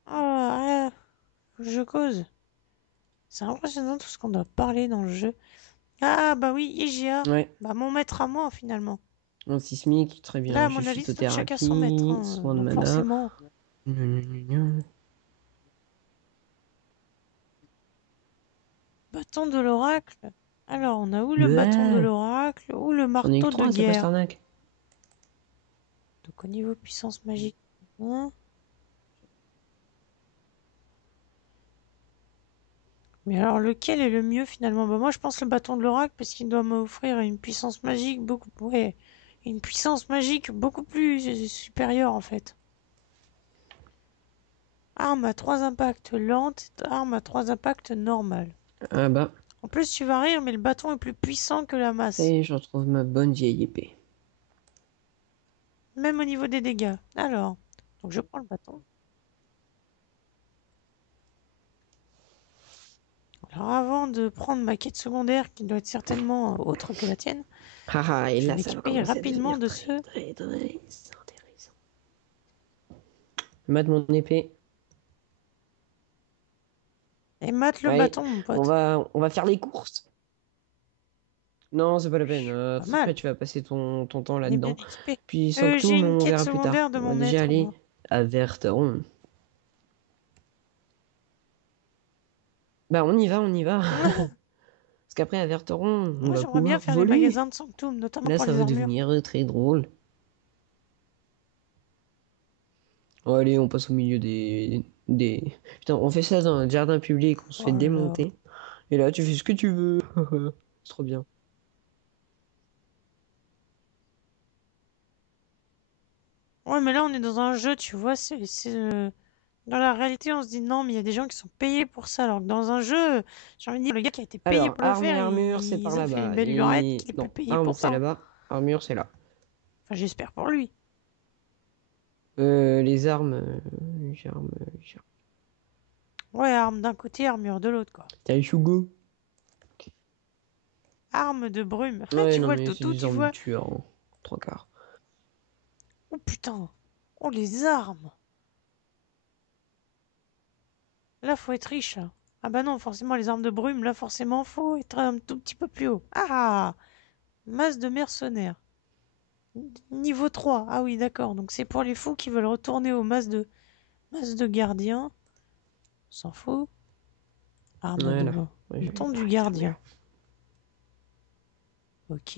Ah, je cause. C'est impressionnant tout ce qu'on doit parler dans le jeu. Ah bah oui, IGA. Ouais. Bah mon maître à moi finalement. Anti-sismique, très Là, bien. à J'ai mon avis, c'est chacun son maître, phytothérapie, hein. soin de Donc mana. forcément. Gna, gna, gna, gna. Bâton de l'oracle. Alors, on a où le bâton de Ouais. l'oracle ou le J'en ai eu que marteau de 3, c'est guerre? Pasternak. Donc au niveau puissance magique. Hein. Mais alors lequel est le mieux finalement? Bah moi je pense le bâton de l'oracle parce qu'il doit m'offrir une puissance magique beaucoup... Ouais, une puissance magique beaucoup plus supérieure en fait. Arme à 3 impacts lente, arme à 3 impacts normale. Ah bah, En plus tu vas rire mais le bâton est plus puissant que la ça masse. y est, je retrouve ma bonne vieille épée. Même au niveau des dégâts. Alors, donc je prends le bâton. Alors avant de prendre ma quête secondaire qui doit être certainement autre que la tienne, Haha, et je vais là, ça va m'équiper commencer à rapidement devenir de très, ce... très, très intéressant. Mate mon épée. Et mate le Allez, bâton mon on pote. va, on va faire les courses. Non, c'est pas la peine. Pas Après, mal. tu vas passer ton temps On est bien là-dedans. équipé. Puis J'ai Sanctum, une on quête verra plus tard. secondaire de On mon va déjà maître, aller moi. à Verteron. Bah, on y va, on y va. Parce qu'après, à Verteron, on Moi, va j'aimerais bien pouvoir faire les voler. magasins de Sanctum, notamment Là, pour ça les va armures. devenir très drôle. Oh, allez, on passe au milieu des... Putain, on fait ça dans un jardin public, on se fait Oh là là. démonter. Et là, tu fais ce que tu veux. C'est trop bien. Ouais, mais là, on est dans un jeu, tu vois. Dans la réalité, on se dit non, mais il y a des gens qui sont payés pour ça. Alors que dans un jeu, j'ai envie de dire, le gars qui a été payé Alors, pour le armes et faire, armure, c'est par ils ont fait une là-bas. belle hurette qu'il est plus Non, payé armes, pour c'est ça. Hein. là-bas. Armure, c'est là. Enfin, j'espère pour lui. Les armes... les armes... Ouais, arme d'un côté, armure de l'autre, quoi. T'as les Shugo. Arme de brume. Ah, Ouais, tu non, vois le mais c'est toto, des tu armes de vois. tueur, hein. Trois quarts. Oh putain. Oh, les armes. Là, faut être riche, là. Ah bah non, forcément, les armes de brume, là, forcément, faut être un tout petit peu plus haut. Ah! Masse de mercenaires. Niveau 3. Ah oui, d'accord. Donc c'est pour les fous qui veulent retourner aux masses de gardiens. On s'en fout. Arme Ouais, de là. main. Ouais, je vais Bâton du faire les gardien. armures. Ok.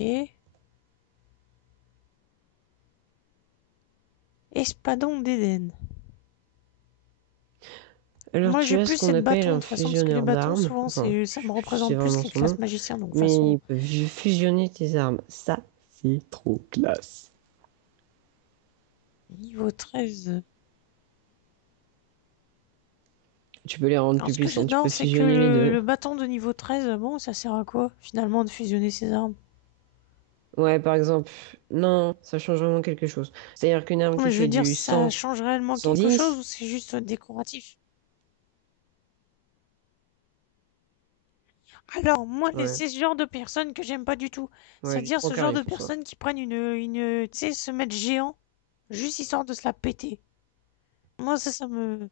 Espadon d'Éden. Alors, Moi, tu j'ai as ce plus qu'on cette appelle bâton, de un toute façon, parce que les fusionneur bâtons, d'armes. souvent, Enfin, ça me c'est représente plus vraiment les son nom. classes magiciens, donc de toute Mais façon. il peut fusionner tes armes. Ça, c'est trop classe. Niveau 13. Tu peux les rendre Alors, plus ce que puissants. Tu peux j'adore, c'est que fusionner les deux. le bâton de niveau 13, bon, ça sert à quoi, finalement, de fusionner ses armes? Ouais, par exemple. Non, ça change vraiment quelque chose. C'est-à-dire qu'une arme Non, qui mais je veux fait dire, du ça 100, change réellement quelque chose 110. ou c'est juste décoratif? Alors, moi, Ouais, c'est ce genre de personnes que j'aime pas du tout. ouais, les C'est-à-dire trois ce quarts, genre ils de font ça. personnes qui prennent tu sais, se mettre géant, juste histoire de se la péter. Moi, ça me...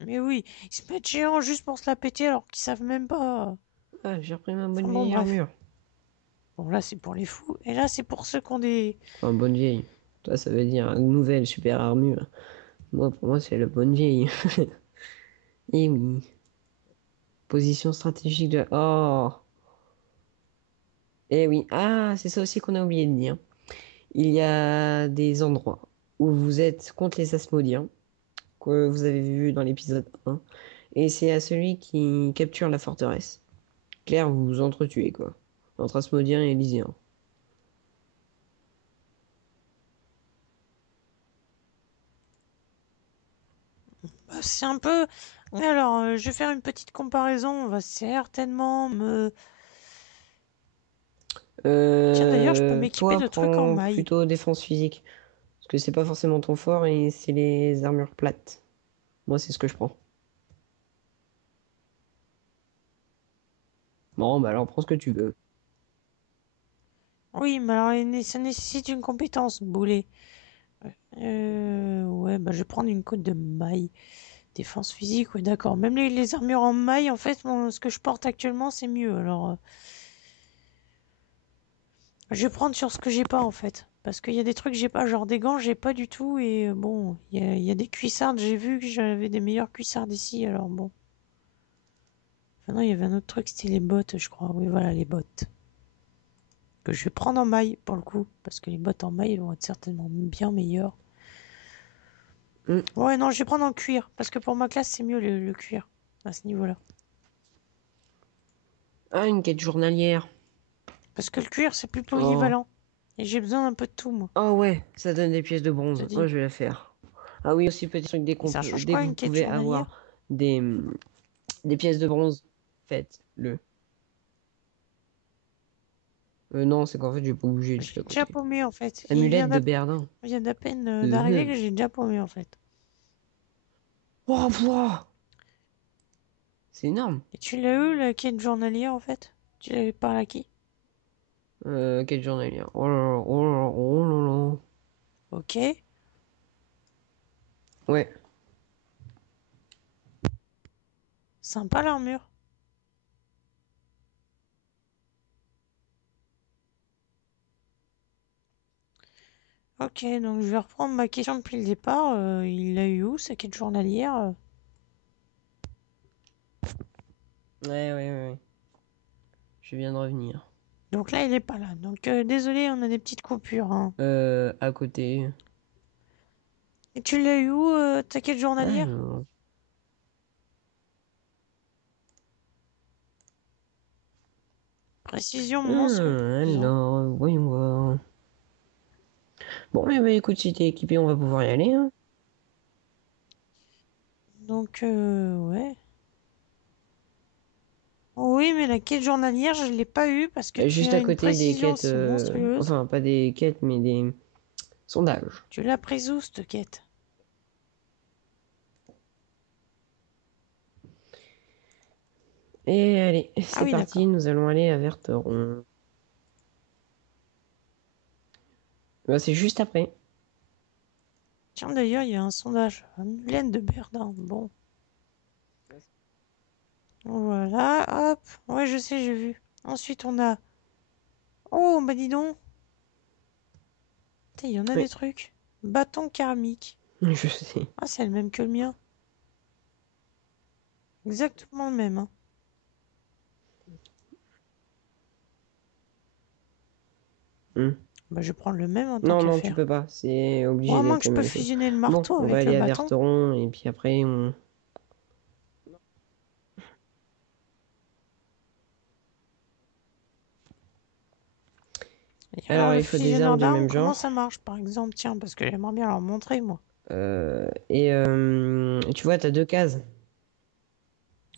Mais oui, ils se mettent géant juste pour se la péter alors qu'ils savent même pas. Ah, j'ai repris ma bonne Enfin bon, vieille bref. armure. Bon, là, c'est pour les fous. Et là, c'est pour ceux qui ont des... Enfin, bonne vieille. Toi, ça veut dire une nouvelle super armure. Moi, pour moi, c'est la bonne vieille. Et oui. Position stratégique de... Oh! Eh oui. Ah, c'est ça aussi qu'on a oublié de dire. Il y a des endroits où vous êtes contre les Asmodiens, que vous avez vu dans l'épisode 1. Et c'est à celui qui capture la forteresse. Claire, vous vous entretuez, quoi. Entre Asmodiens et Élyséens. Bah, c'est un peu... Alors, je vais faire une petite comparaison. On va certainement me... Tiens, d'ailleurs, je peux m'équiper Toi, de trucs en prends maille. plutôt défense physique. Parce que c'est pas forcément ton fort et c'est les armures plates. Moi, c'est ce que je prends. Bon, bah alors prends ce que tu veux. Oui, mais alors, ça nécessite une compétence, boulet. Ouais, bah, je vais prendre une côte de maille. Défense physique, ouais, d'accord. Même les armures en maille, en fait, ce que je porte actuellement, c'est mieux. Alors, je vais prendre sur ce que j'ai pas, en fait. Parce qu'il y a des trucs que j'ai pas, genre des gants, j'ai pas du tout. Et bon, il y a des cuissardes, j'ai vu que j'avais des meilleures cuissardes ici, alors bon. Enfin, non, il y avait un autre truc, c'était les bottes, je crois. Oui, voilà, les bottes. Que je vais prendre en maille, pour le coup. Parce que les bottes en maille vont être certainement bien meilleures. Hmm. Ouais, non, je vais prendre en cuir. Parce que pour ma classe, c'est mieux le cuir. À ce niveau-là. Ah, une quête journalière. Parce que le cuir, c'est plus Oh. polyvalent. Et j'ai besoin un peu de tout, moi. Oh ouais, ça donne des pièces de Je te bronze. Oh, dis. je vais la faire. Ah oui, aussi petit truc, Et ça change dès quoi, que vous une quête pouvez avoir journalière? des, des pièces de bronze, faites-le. Non, c'est qu'en fait, je vais pas bouger juste J'ai à déjà côté. paumé, en fait. Amulette de Berdun. Il vient d'à peine d'arriver Mhm. que j'ai déjà paumé, en fait. Oh, pouah. C'est énorme. Et tu l'as eu, la quête journalière, en fait? Tu l'avais parlé à qui? Quête journalière. Oh là là, oh là là, oh là là. Ok. Ouais. Sympa, l'armure. Ok, donc je vais reprendre ma question depuis le départ. Il l'a eu où, sa quête journalière? Ouais, ouais, ouais, ouais. Je viens de revenir. Donc là, il est pas là. Donc désolé, on a des petites coupures, hein. À côté. Et tu l'as eu où, ta quête journalière? Alors. Précision monstrueuse. Voyons voir. Bon, mais bah, écoute, si t'es équipé, on va pouvoir y aller, hein. Donc, ouais. Oui, mais la quête journalière, je l'ai pas eue parce que tu Juste as à une côté des précision quêtes, si monstrueuse. enfin pas des quêtes, mais des sondages. Tu l'as prise où, cette quête? Et allez, Ah c'est oui, parti, d'accord. nous allons aller à Verteron. Bah, c'est juste après. Tiens, d'ailleurs, il y a un sondage. Laine de Verdun. Bon, voilà, hop. Ouais, je sais, j'ai vu. Ensuite, on a... Oh, bah dis donc. Putain, il y en a des Oui, trucs. Bâton karmique. je sais. Ah, c'est le même que le mien. Exactement le même, hein. Hmm. Bah, je vais prendre le même en tant Non, qu'à non, tu faire. peux pas. C'est Bon, à obligé moins d'être que je la peux même chose. fusionner le Bon, marteau on va avec le aller à bâton. Verteron et puis après on. Et alors, Alors, le il faut des armes fusionneur du d'armes, même comment genre. ça marche, par exemple? Tiens, parce que j'aimerais bien leur montrer, moi. Tu vois, t'as 2 cases.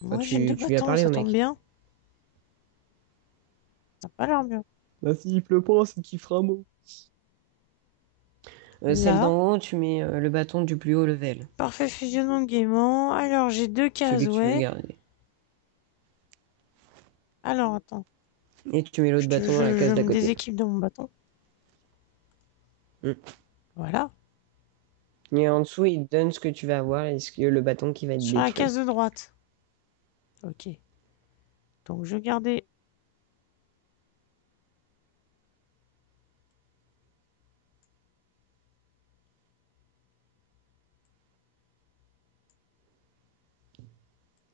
Bah, Moi, j'ai deux tu lui as bâtons, parlé ça au tombe mec. bien. Ça n'a pas l'air mieux. Bah, s'il pleut pas, c'est qu'il fera beau. Celle Là, d'en haut, tu mets le bâton du plus haut level. parfait fusionnement gaiement. Alors, j'ai deux cases, Celui que tu veux ouais. garder. Alors, attends. Et tu mets l'autre bâton dans la Je case d'à me côté. déséquipe de mon bâton. Hmm. Voilà. Et en dessous, il te donne ce que tu vas avoir et le bâton qui va être Sur la détruit. case de droite. Ok. Donc, je gardais...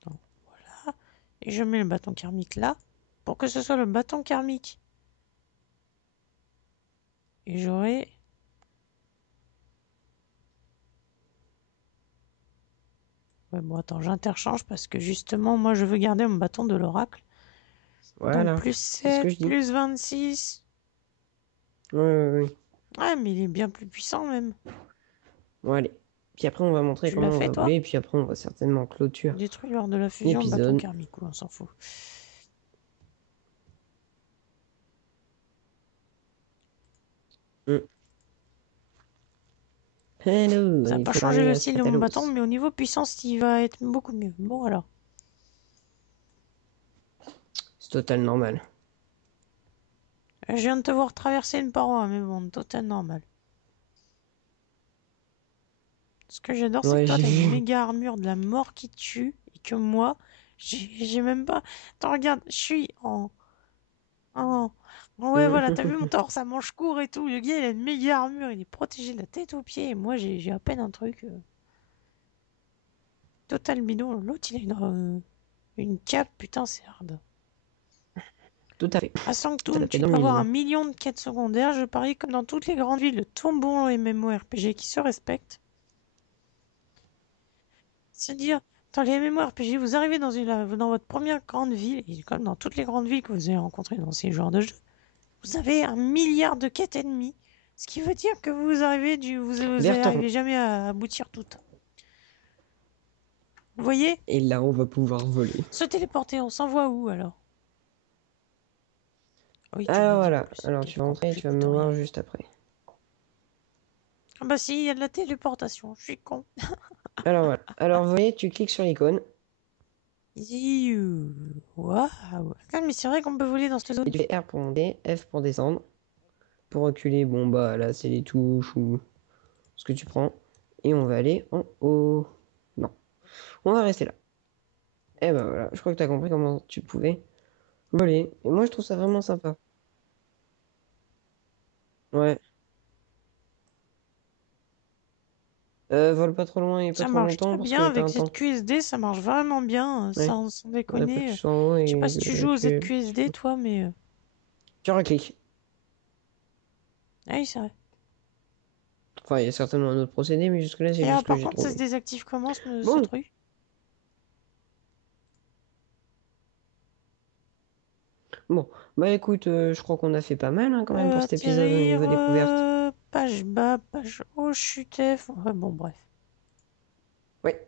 Donc, voilà. Et je mets le bâton karmique là. Pour que ce soit le bâton karmique. Et j'aurai... Ouais, bon, attends, j'interchange parce que justement, moi, je veux garder mon bâton de l'oracle. Donc, Voilà, plus c'est ce que 7, je dis. plus 26. Oui, oui, oui. Ouais, mais il est bien plus puissant même. Bon, allez. Puis après, on va montrer Tu l'as comment on fait, va toi? voler. Et puis après, on va certainement clôturer Détruit lors de la fusion le bâton l'épisode. karmique, ou on s'en fout. Hmm. Hello, Ça n'a il pas faut changé parler le à style de mon bâton, Spatalos. mais au niveau puissance, il va être beaucoup mieux. Bon, alors. C'est total normal. Je viens de te voir traverser une paroi, mais bon, total normal. Ce que j'adore, c'est que Ouais, toi, j'ai t'as une vu. méga armure de la mort qui te tue, et que moi, j'ai même pas... Attends, regarde, je suis en... Ouais, voilà, t'as vu mon torse, ça mange court et tout. Le gars, il a une méga armure, il est protégé de la tête aux pieds, et moi, j'ai à peine un truc... Total bidon. L'autre, il a une cape, putain, c'est hard. Tout à fait. À Ça Sanctum, l'a fait tu dans le dois avoir un mille. million de quêtes secondaires. Je parie comme dans toutes les grandes villes de ton bon MMORPG qui se respectent. C'est-à-dire, dans les MMORPG, vous arrivez dans votre première grande ville, et comme dans toutes les grandes villes que vous avez rencontrées dans ces genres de jeux, vous avez un milliard de quêtes ennemies. Ce qui veut dire que vous Verteron. arrivez jamais à aboutir toutes. Vous voyez? Et là, on va pouvoir voler. Se téléporter, on s'envoie où alors? Oui, tu me le Alors dis en voilà. plus. Alors Ok, tu vas d'accord, entrer et tu vas j'écoute me rien. voir juste après. Ah bah si, il y a de la téléportation, je suis con. Alors voilà. Alors vous voyez, tu cliques sur l'icône Ziou. Waouh. Ah, mais c'est vrai qu'on peut voler dans cette et zone. tu fais R pour monter, F pour descendre. Pour reculer, bon bah là c'est les touches ou ce que tu prends. Et on va aller en haut. Non. On va rester là. Et ben voilà, je crois que tu as compris comment tu pouvais voler. Et moi je trouve ça vraiment sympa. Ouais. Vole pas trop loin et pas Ça trop marche longtemps très parce bien que t'as avec un temps. ZQSD, ça marche vraiment bien, Ouais. sans Après que déconner. tu sois en haut Je sais pas et si tu que joues au tu... ZQSD, toi, mais... Tu recliques. Ah oui, c'est vrai. Enfin, il y a certainement un autre procédé, mais jusque-là, c'est Et juste ce que par j'ai contre, ça se trouvé. désactive comment, ce Bon, truc? bon. Bah écoute, je crois qu'on a fait pas mal hein, quand même pour cet épisode au Atterrir, niveau découverte. page bas, page haut, chute F. Ouais, bon, bref. Ouais.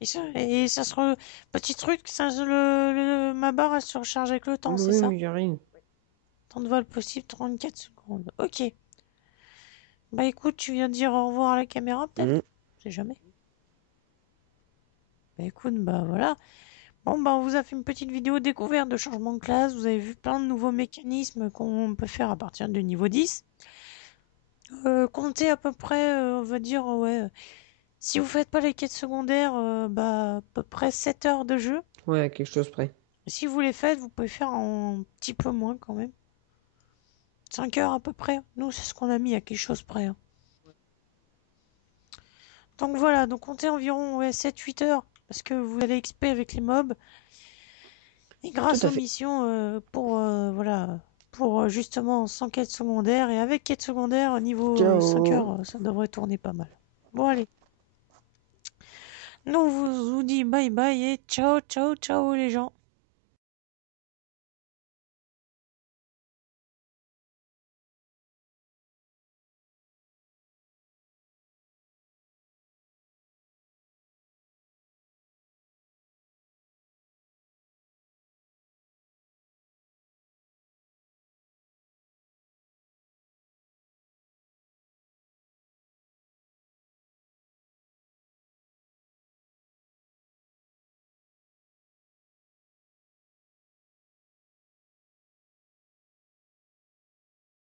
Et ça se Petit truc, ma barre, elle se recharge avec le temps, c'est Oui, ça? mais j'arrive. Temps de vol possible, 34 secondes. Ok. Bah écoute, tu viens de dire au revoir à la caméra, peut-être? Hmm. Je sais jamais. Bah écoute, bah voilà. Bon, bah, on vous a fait une petite vidéo découverte de changement de classe. Vous avez vu plein de nouveaux mécanismes qu'on peut faire à partir du niveau 10. Comptez à peu près, on va dire, ouais. Si vous faites pas les quêtes secondaires, bah, à peu près 7 heures de jeu. Ouais, quelque chose près. Si vous les faites, vous pouvez faire un petit peu moins quand même. 5 heures à peu près. Nous, c'est ce qu'on a mis à quelque chose près, hein. Donc voilà, donc comptez environ ouais, 7-8 heures. Parce que vous allez XP avec les mobs. Et Tout grâce à aux fait. missions voilà, pour justement sans quête secondaire et avec quête secondaire, au niveau 5 Ciao. heures, ça devrait tourner pas mal. Bon, allez. Nous, on vous dit bye bye et ciao, ciao, ciao les gens.